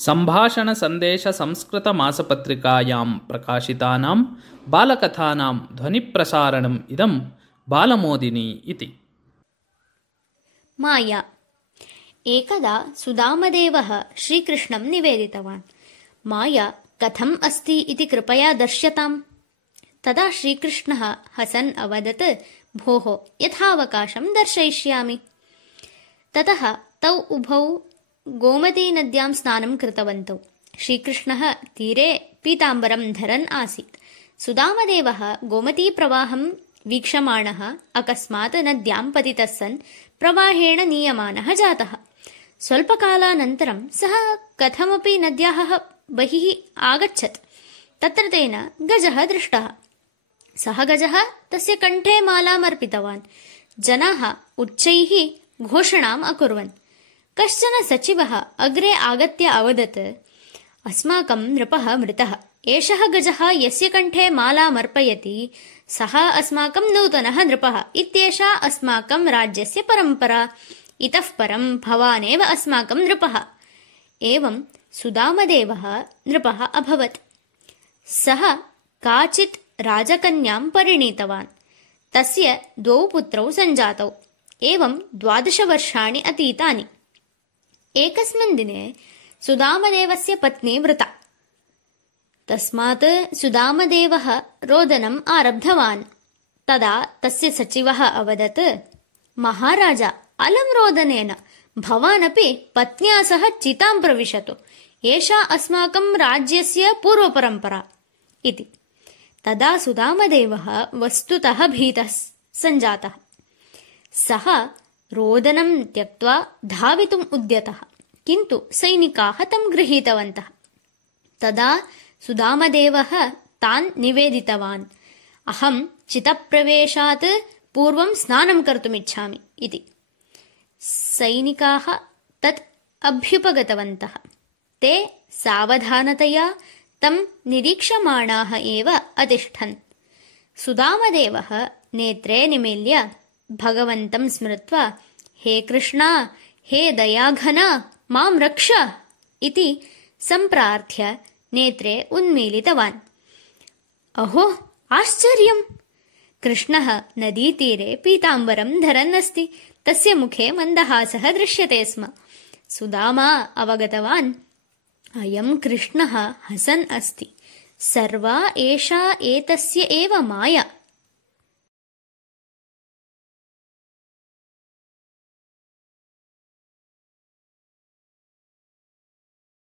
सम्भाषणसन्देशसंस्कृतमासपत्रिकायां प्रकाशितानां बालकथानां ध्वनिप्रसारणम् इदं बालमोदिनी इति। माया। एकदा सुदामदेवः श्रीकृष्णं निवेदितवान्। माया कथम् अस्ति इति कृपया दर्श्यताम्। तदा श्रीकृष्णः हसन् अवदत्, भोः, यथावकाशं दर्शयिष्यामि। ततः तौ उभौ गोमतीनद्यां स्नानं कृतवन्तौ। श्रीकृष्णः तीरे पीताम्बरं धरन् आसीत्। सुदामदेवः गोमतीप्रवाहं वीक्षमाणः अकस्मात् नद्यां पतितः सन् प्रवाहेण नीयमानः जातः। स्वल्पकालानन्तरं सः कथमपि नद्याः बहिः आगच्छत्। तत्र तेन गजः दृष्टः। सः गजः तस्य कण्ठे मालामर्पितवान्। जनाः उच्चैः घोषणाम् अकुर्वन्। कश्चन सचिवः अग्रे आगत्य अवदत्, अस्माकं नृपः मृतः। एषः गजः यस्य कण्ठे मालामर्पयति सः अस्माकं नूतनः नृपः इत्येषा अस्माकं राज्यस्य परम्परा। इतः परं भवानेव अस्माकं नृपः। एवं सुदामदेवः नृपः अभवत्। सः काचित् राजकन्यां परिणीतवान्। तस्य 2 पुत्रौ सञ्जातौ। एवं 12 वर्षाणि अतीतानि। एकस्मिन् दिने सुदामदेवस्य पत्नी मृता। तस्मात् सुदामदेवः रोदनम् आरब्धवान्। तदा तस्य सचिवः अवदत्, महाराज, अलं रोदनेन भवानपि पत्न्या सह चितां प्रविशतु। एषा अस्माकं राज्यस्य पूर्वपरम्परा इति। तदा सुदामदेवः वस्तुतः भीतः सञ्जातः। सः रोदनं त्यक्त्वा धावितुम् उद्यतः, किन्तु सैनिकाः तं गृहीतवन्तः। तदा सुदामदेवः तान् निवेदितवान्, अहं चितप्रवेशात् पूर्वं स्नानं कर्तुमिच्छामि इति। सैनिकाः तत् अभ्युपगतवन्तः। ते सावधानतया तं निरीक्षमाणाः एव अतिष्ठन्। सुदामदेवः नेत्रे निमील्य भगवन्तं स्मृत्वा, हे कृष्ण, हे दयाघन, मां रक्ष इति सम्प्रार्थ्य नेत्रे उन्मीलितवान्। अहो, आश्चर्यम्! कृष्णः नदीतीरे पीताम्बरं धरन् अस्ति। तस्य मुखे मन्दहासः दृश्यते स्म। सुदामा अवगतवान्, अयं कृष्णः हसन् अस्ति। सर्वा एषा एतस्य एव माया।